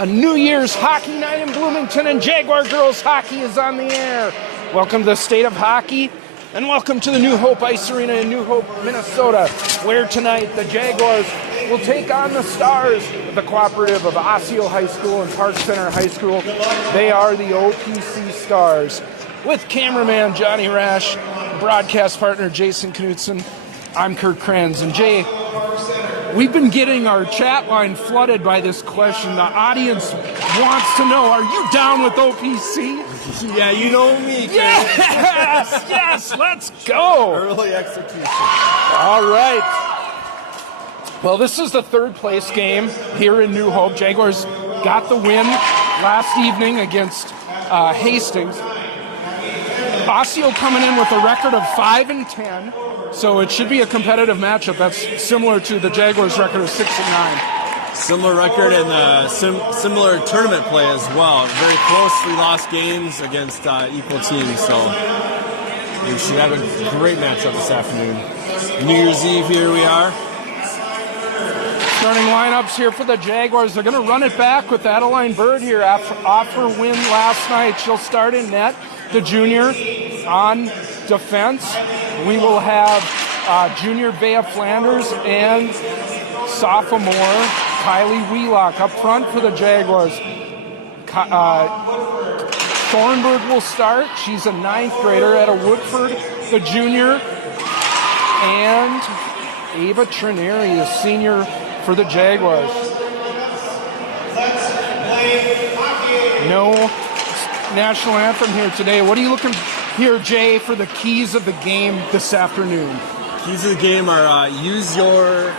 A New Year's hockey night in Bloomington, and Jaguar girls hockey is on the air. Welcome to the State of Hockey, and welcome to the New Hope Ice Arena in New Hope, Minnesota, where tonight the Jaguars will take on the Stars, the cooperative of Osseo High School and Park Center High School. They are the OPC Stars. With cameraman Johnny Rash, broadcast partner Jason Knutson, I'm Kurt Kranz. And Jay, we've been getting our chat line flooded by this question. The audience wants to know, are you down with OPC? Yeah, you know me, Kurt. Yes, let's go. Early execution. All right. Well, this is the third place game here in New Hope. Jaguars got the win last evening against Hastings. Osseo coming in with a record of 5-10, so it should be a competitive matchup. That's similar to the Jaguars' record of 6-9. Similar record and similar tournament play as well. Very closely lost games against equal teams, so we should have a great matchup this afternoon. New Year's Eve, here we are. Starting lineups here for the Jaguars. They're going to run it back with Adeline Bird here off her win last night. She'll start in net. The junior on defense. We will have junior Bea Flanders and sophomore Kylie Wheelock up front for the Jaguars. Thornburg will start. She's a ninth grader at a Woodford, the junior. And Ava Trineri, a senior for the Jaguars. No national anthem here today. What are you looking here, Jay, for the keys of the game this afternoon? Keys of the game are use your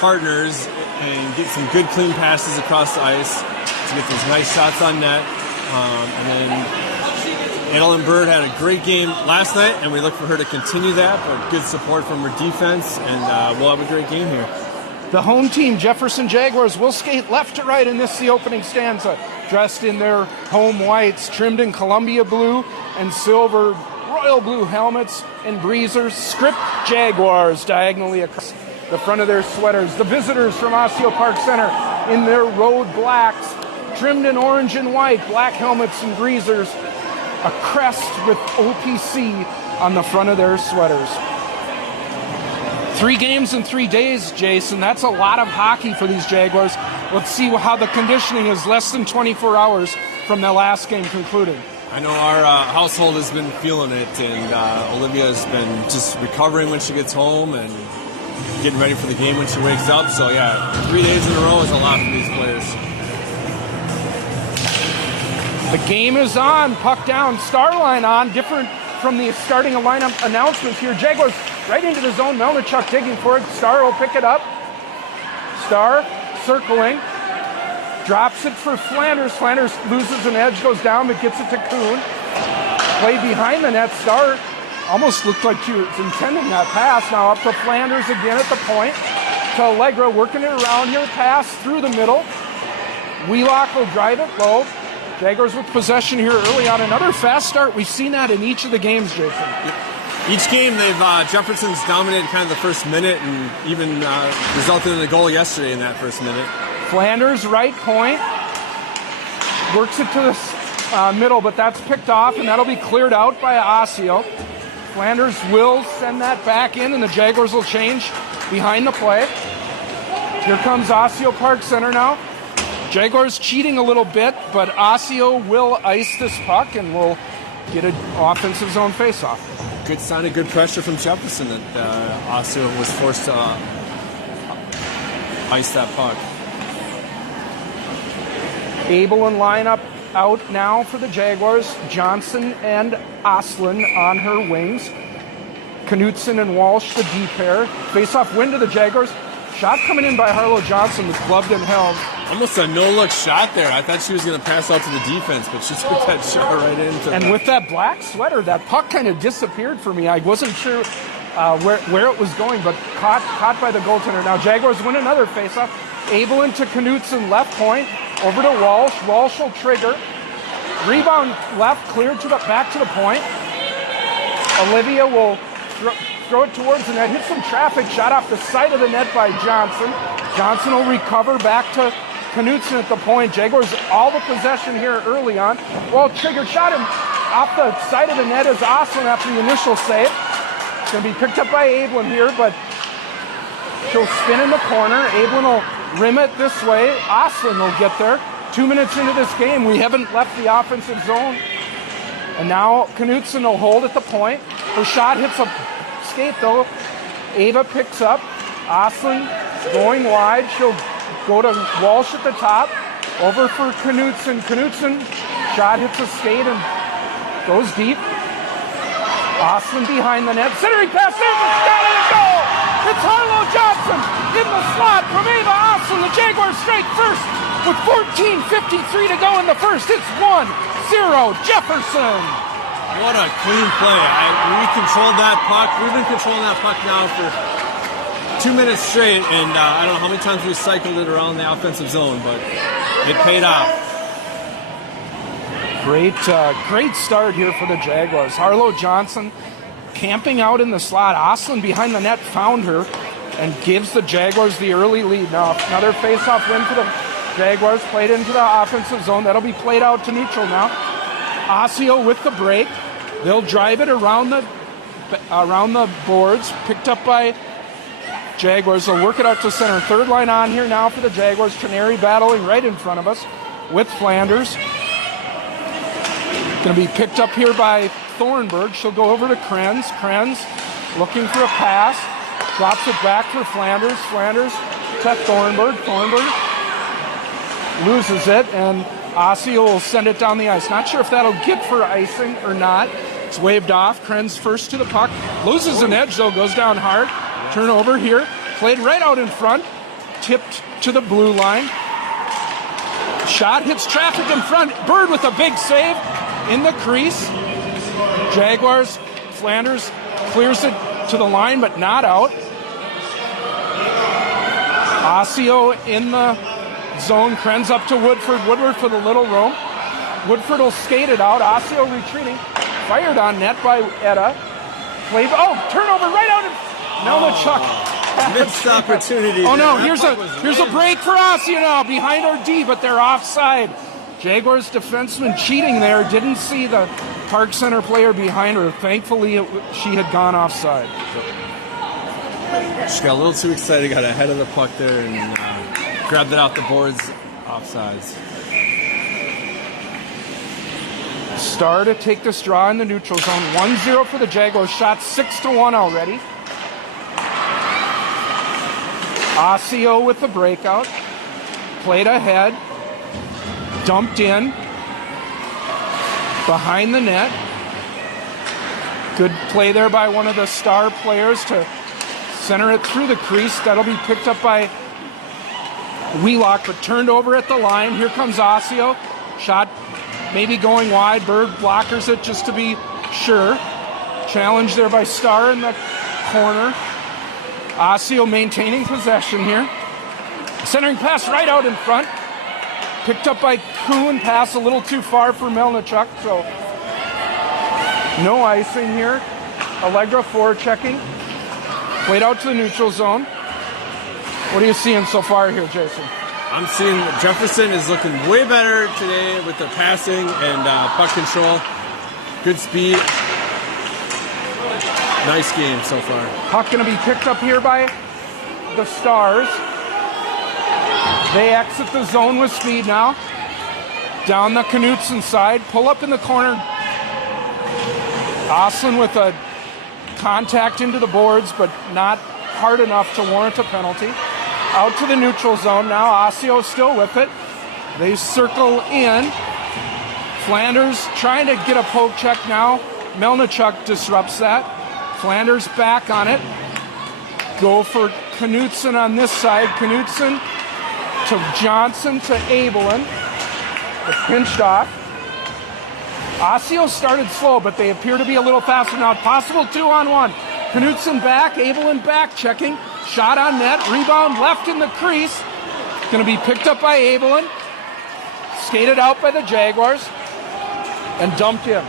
partners and get some good clean passes across the ice to get those nice shots on net. And then Adeline Bird had a great game last night, and we look for her to continue that, but good support from her defense, and we'll have a great game here. The home team, Jefferson Jaguars, will skate left to right in the opening stanza, dressed in their home whites, trimmed in Columbia blue and silver, royal blue helmets and breezers, script Jaguars diagonally across the front of their sweaters. The visitors from Osseo Park Center in their road blacks, trimmed in orange and white, black helmets and breezers, a crest with OPC on the front of their sweaters. 3 games in 3 days, Jason. That's a lot of hockey for these Jaguars. Let's see how the conditioning is less than 24 hours from the last game concluding. I know our household has been feeling it, and Olivia's been just recovering when she gets home and getting ready for the game when she wakes up. So, yeah, 3 days in a row is a lot for these players. The game is on. Puck down. Star line on. Different from the starting lineup announcements here. Jaguars right into the zone. Melnichuk digging for it. Star will pick it up. Star circling. Drops it for Flanders. Flanders loses an edge, goes down, but gets it to Kuhn. Play behind the net. Star almost looked like she was intending that pass. Now up to Flanders again at the point. To Allegra, working it around here. Pass through the middle. Wheelock will drive it low. Jaguars with possession here early on. Another fast start. We've seen that in each of the games, Jason. Each game, Jefferson's dominated kind of the first minute and even resulted in a goal yesterday in that first minute. Flanders, right point. Works it to the middle, but that's picked off, and that'll be cleared out by Osseo. Flanders will send that back in, and the Jaguars will change behind the play. Here comes Osseo Park Center now. Jaguars cheating a little bit, but Osseo will ice this puck and will get an offensive zone faceoff. Good sign of good pressure from Jefferson that Osseo was forced to ice that puck. Abel and lineup out now for the Jaguars. Johnson and Oslin on her wings. Knutson and Walsh, the D pair. Faceoff win to the Jaguars. Shot coming in by Harlow Johnson was gloved and held. Almost a no-look shot there. I thought she was going to pass out to the defense, but she took that shot right into. And with that black sweater, that puck kind of disappeared for me. I wasn't sure where it was going, but caught by the goaltender. Now Jaguars win another faceoff. Abelin to Knutson, left point, over to Walsh. Walsh will trigger. Rebound left, cleared to back to the point. Olivia will throw it towards the net, hit some traffic, shot off the side of the net by Johnson. Johnson will recover back to Knutson at the point. Jaguars all the possession here early on. Well, trigger shot him off the side of the net is Osseo after the initial save. It's going to be picked up by Ablin here, but she'll spin in the corner. Ablin will rim it this way. Osseo will get there. 2 minutes into this game, we haven't left the offensive zone. And now Knutson will hold at the point. Her shot hits a skate though. Ava picks up. Oslin going wide. She'll go to Walsh at the top. Over for Knutson. Knutson, shot hits a skate and goes deep. Oslin behind the net. Centering pass. There's a shot and a goal. It's Harlow Johnson in the slot from Ava Oslin. The Jaguars straight first with 14:53 to go in the first. It's 1-0 Jefferson. What a clean play. We controlled that puck. We've been controlling that puck now for 2 minutes straight, and I don't know how many times we cycled it around the offensive zone, but it paid off. Great start here for the Jaguars. Harlow Johnson camping out in the slot. Oslin behind the net found her and gives the Jaguars the early lead. Now another face-off win for the Jaguars, played into the offensive zone. That'll be played out to neutral now. Osseo with the break. They'll drive it around the boards. Picked up by Jaguars. They'll work it out to center. Third line on here now for the Jaguars. Trineri battling right in front of us with Flanders. Going to be picked up here by Thornburg. She'll go over to Krenz. Krenz looking for a pass. Drops it back for Flanders. Flanders to Thornburg. Thornburg loses it, and Osseo will send it down the ice. Not sure if that'll get for icing or not. It's waved off. Krenz first to the puck. Loses an edge, though. Goes down hard. Turnover here. Played right out in front. Tipped to the blue line. Shot hits traffic in front. Bird with a big save in the crease. Jaguars, Flanders clears it to the line, but not out. Osseo in the zone. Krenz up to Woodford. Woodward for the little room. Woodford will skate it out. Osseo retreating. Fired on net by Etta. Turnover right out in Melnichuk. Missed opportunity. Oh no, here's a break for Osseo now behind our D, but they're offside. Jaguars defenseman cheating there. Didn't see the Park Center player behind her. Thankfully, she had gone offside. She got a little too excited, got ahead of the puck there, and grabbed it off the boards, offsides. Star to take this draw in the neutral zone. 1-0 for the Jaguars. Shot 6-1 already. Osseo with the breakout. Played ahead. Dumped in. Behind the net. Good play there by one of the Star players to center it through the crease. That'll be picked up by Wheelock, but turned over at the line. Here comes Osseo. Shot maybe going wide. Bird blockers it just to be sure. Challenge there by Star in the corner. Osseo maintaining possession here. Centering pass right out in front. Picked up by Kuhn. Pass a little too far for Melnichuk, so no icing here. Allegra forechecking. Played out to the neutral zone. What are you seeing so far here, Jason? I'm seeing Jefferson is looking way better today with their passing and puck control. Good speed. Nice game so far. Puck going to be picked up here by the Stars. They exit the zone with speed now. Down the Knutson side. Pull up in the corner. Oslin with a contact into the boards, but not hard enough to warrant a penalty. Out to the neutral zone now. Osseo still with it. They circle in. Flanders trying to get a poke check now. Melnichuk disrupts that. Flanders back on it. Go for Knutson on this side. Knutson to Johnson to Abelin. Pinched off. Osseo started slow, but they appear to be a little faster now. Possible 2-on-1. Knutson back. Abelin back checking. Shot on net. Rebound left in the crease. Going to be picked up by Abelin. Skated out by the Jaguars. And dumped in.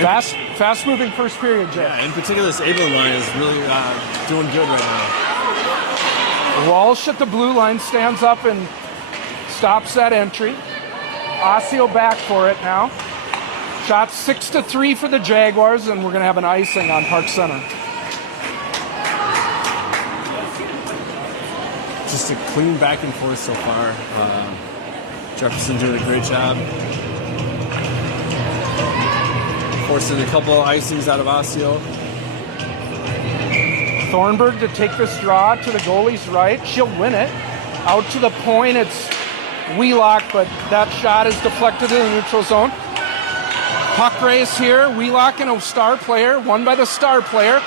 Fast moving first period, Jeff. Yeah, in particular, this Abelin line is really doing good right now. Walsh at the blue line stands up and stops that entry. Osseo back for it now. Shot 6-3 for the Jaguars, and we're going to have an icing on Park Center. Just a clean back and forth so far. Jefferson doing a great job. Forcing a couple of icings out of Osseo. Thornburg to take this draw to the goalie's right. She'll win it. Out to the point, it's Wheelock, but that shot is deflected in the neutral zone. Puck race here. Wheelock and a star player, won by the star player,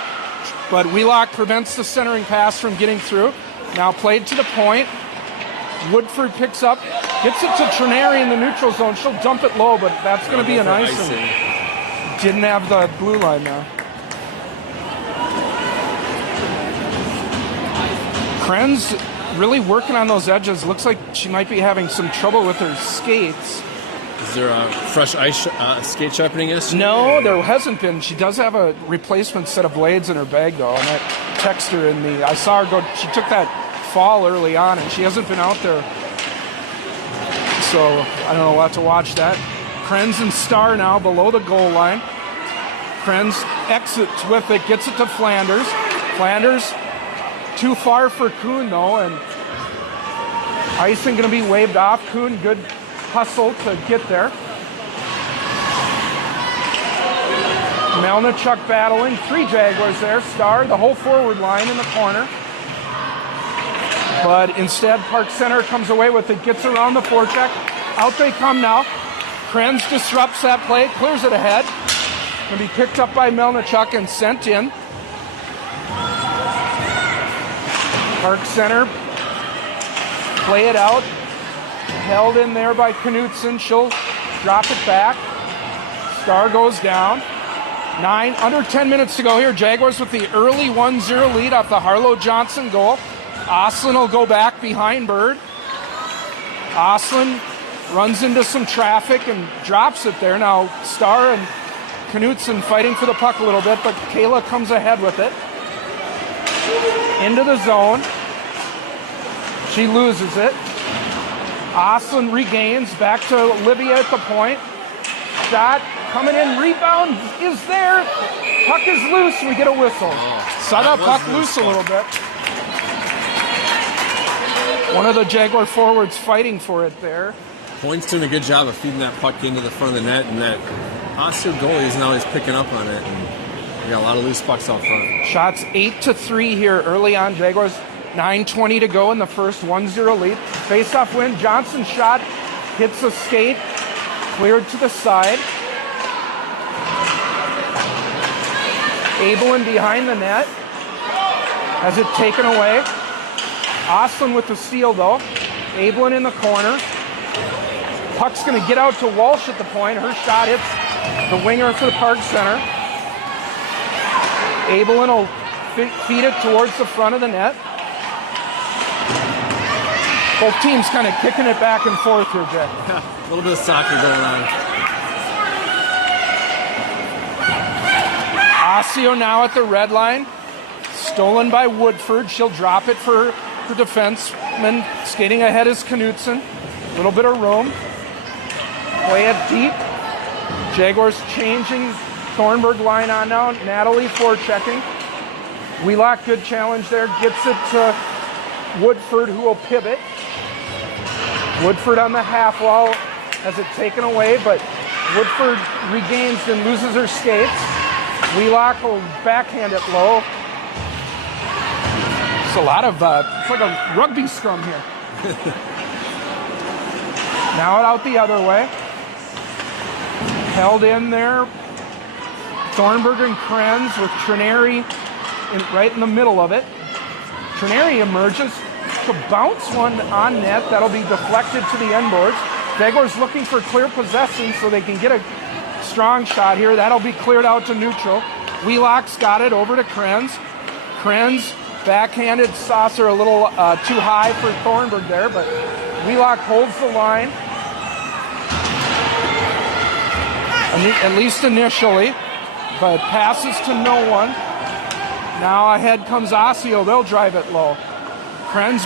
but Wheelock prevents the centering pass from getting through. Now played to the point. Woodford picks up, gets it to Trineri in the neutral zone. She'll dump it low, but that's going to be an icing. Didn't have the blue line now. Krenz really working on those edges. Looks like she might be having some trouble with her skates. Is there a fresh ice skate sharpening yesterday? No, there hasn't been. She does have a replacement set of blades in her bag, though. And I text her I saw her go, she took that fall early on, and she hasn't been out there. So, I don't know, we'll have to watch that. Krenz and Starr now below the goal line. Krenz exits with it, gets it to Flanders. Flanders too far for Kuhn, though, and icing going to be waved off. Kuhn, good hustle to get there. Melnichuk battling. 3 Jaguars there. Starr, the whole forward line in the corner. But instead, Park Center comes away with it, gets around the forecheck. Out they come now. Krenz disrupts that play, clears it ahead. Going to be picked up by Melnichuk and sent in. Park Center, play it out. Held in there by Knutson. She'll drop it back. Starr goes down. Under 10 minutes to go here. Jaguars with the early 1-0 lead off the Harlow Johnson goal. Oslin will go back behind Bird. Oslin runs into some traffic and drops it there. Now Starr and Knutson fighting for the puck a little bit, but Kayla comes ahead with it. Into the zone. She loses it. Oslin regains, back to Olivia at the point. Shot coming in, rebound is there. Puck is loose, we get a whistle. Saw that puck loose a little bit. One of the Jaguar forwards fighting for it there. Point's doing a good job of feeding that puck into the front of the net, and that Osseo goalie is now always picking up on it. And we got a lot of loose pucks out front. Shots 8-3 here early on. Jaguars 9:20 to go in the first 1-0 lead. Face-off win. Johnson's shot hits the skate, cleared to the side. Abelin behind the net. Has it taken away. Oslin with the steal, though. Abelin in the corner. Puck's going to get out to Walsh at the point. Her shot hits the winger for the Park Center. Abelin will feed it towards the front of the net. Both teams kind of kicking it back and forth here, Jay. A little bit of soccer going on. Osseo now at the red line. Stolen by Woodford. She'll drop it for her defenseman. Skating ahead is Knutson. A little bit of room. Play it deep. Jaguars changing. Thornburg line on now. Natalie forechecking. Wheelock, good challenge there. Gets it to Woodford, who will pivot. Woodford on the half wall has it taken away, but Woodford regains and loses her skates. Wheelock will backhand it low. It's a lot of, it's like a rugby scrum here. Now it out the other way. Held in there. Thornburg and Krenz with Trineri right in the middle of it. Trineri emerges to bounce one on net. That'll be deflected to the end boards. Jaguars looking for clear possession so they can get a strong shot here. That'll be cleared out to neutral. Wheelock's got it over to Krenz. Krenz backhanded saucer a little too high for Thornburg there, but Wheelock holds the line. At least initially, but passes to no one. Now ahead comes Osseo. They'll drive it low. Kranz